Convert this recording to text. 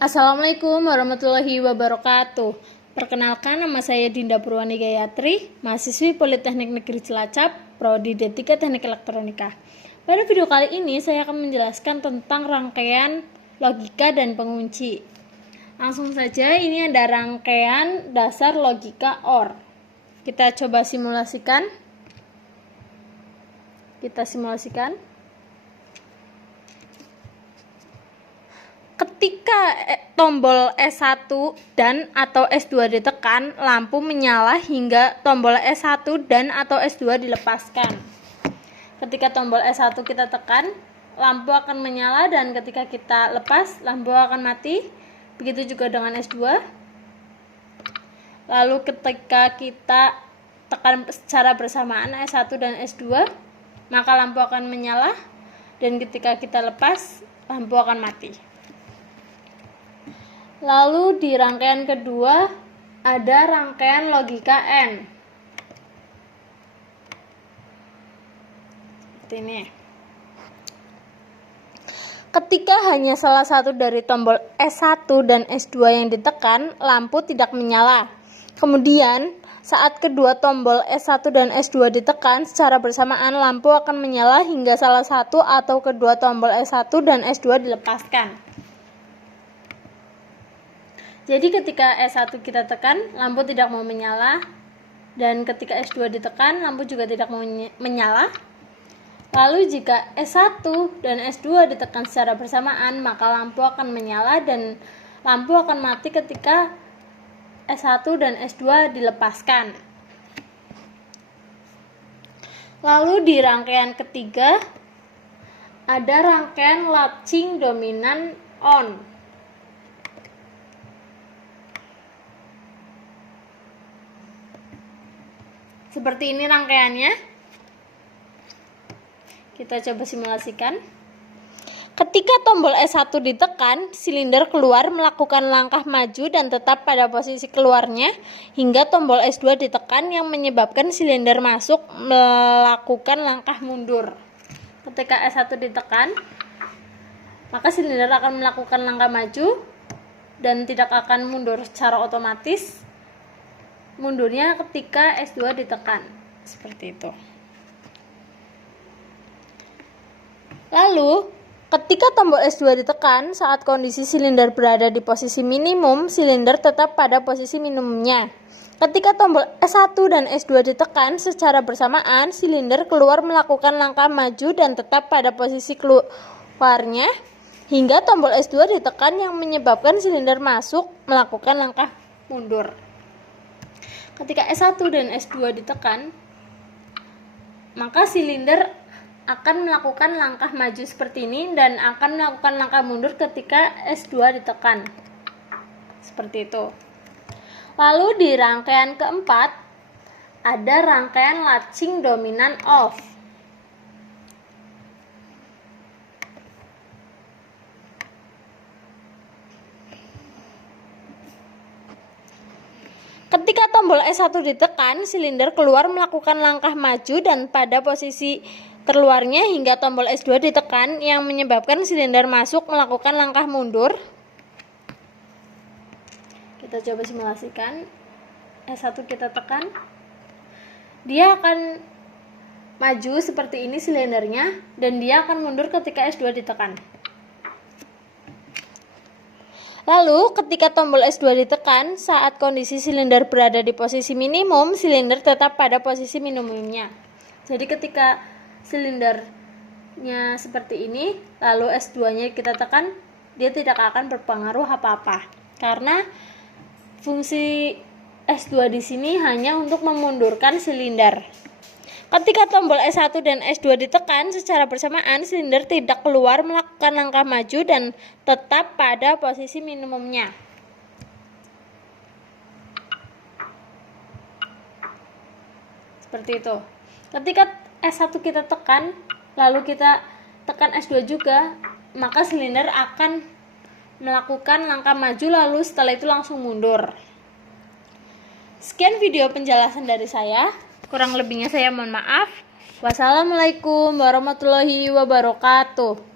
Assalamualaikum warahmatullahi wabarakatuh. Perkenalkan, nama saya Dinda Purwani Gayatri, mahasiswi Politeknik Negeri Cilacap, Prodi D3 Teknik Elektronika. Pada video kali ini saya akan menjelaskan tentang rangkaian logika dan pengunci. Langsung saja, ini ada rangkaian dasar logika OR. Kita coba simulasikan. Ketika tombol S1 dan atau S2 ditekan, lampu menyala hingga tombol S1 dan atau S2 dilepaskan. Ketika tombol S1 kita tekan, lampu akan menyala, dan ketika kita lepas, lampu akan mati. Begitu juga dengan S2. Lalu ketika kita tekan secara bersamaan S1 dan S2, maka lampu akan menyala, dan ketika kita lepas, lampu akan mati. Lalu di rangkaian kedua ada rangkaian logika AND. Seperti ini. Ketika hanya salah satu dari tombol S1 dan S2 yang ditekan, lampu tidak menyala. Kemudian, saat kedua tombol S1 dan S2 ditekan secara bersamaan, lampu akan menyala hingga salah satu atau kedua tombol S1 dan S2 dilepaskan. Jadi ketika S1 kita tekan, lampu tidak mau menyala, dan ketika S2 ditekan, lampu juga tidak mau menyala. Lalu jika S1 dan S2 ditekan secara bersamaan, maka lampu akan menyala dan lampu akan mati ketika S1 dan S2 dilepaskan. Lalu di rangkaian ketiga ada rangkaian latching dominan on. Seperti ini rangkaiannya. Kita coba simulasikan. Ketika tombol S1 ditekan, silinder keluar melakukan langkah maju dan tetap pada posisi keluarnya hingga tombol S2 ditekan yang menyebabkan silinder masuk melakukan langkah mundur. Ketika S1 ditekan, maka silinder akan melakukan langkah maju dan tidak akan mundur secara otomatis. Mundurnya ketika S2 ditekan, seperti itu. Lalu, ketika tombol S2 ditekan, saat kondisi silinder berada di posisi minimum, silinder tetap pada posisi minimumnya. Ketika tombol S1 dan S2 ditekan secara bersamaan, silinder keluar melakukan langkah maju dan tetap pada posisi keluarnya, hingga tombol S2 ditekan yang menyebabkan silinder masuk melakukan langkah mundur. Ketika S1 dan S2 ditekan, maka silinder akan melakukan langkah maju seperti ini dan akan melakukan langkah mundur ketika S2 ditekan. Seperti itu. Lalu di rangkaian keempat ada rangkaian latching dominan off. Ketika tombol S1 ditekan, silinder keluar melakukan langkah maju dan pada posisi keluarnya hingga tombol S2 ditekan yang menyebabkan silinder masuk melakukan langkah mundur. Kita coba simulasikan. S1 kita tekan. Dia akan maju seperti ini silindernya, dan dia akan mundur ketika S2 ditekan. Lalu, ketika tombol S2 ditekan, saat kondisi silinder berada di posisi minimum, silinder tetap pada posisi minimumnya. Jadi ketika silindernya seperti ini, lalu S2-nya kita tekan, dia tidak akan berpengaruh apa-apa. Karena fungsi S2 di sini hanya untuk memundurkan silinder. Ketika tombol S1 dan S2 ditekan secara bersamaan, silinder tidak keluar melakukan langkah maju dan tetap pada posisi minimumnya. Seperti itu. Ketika S1 kita tekan, lalu kita tekan S2 juga, maka silinder akan melakukan langkah maju lalu setelah itu langsung mundur. Sekian video penjelasan dari saya. Kurang lebihnya saya mohon maaf. Wassalamualaikum warahmatullahi wabarakatuh.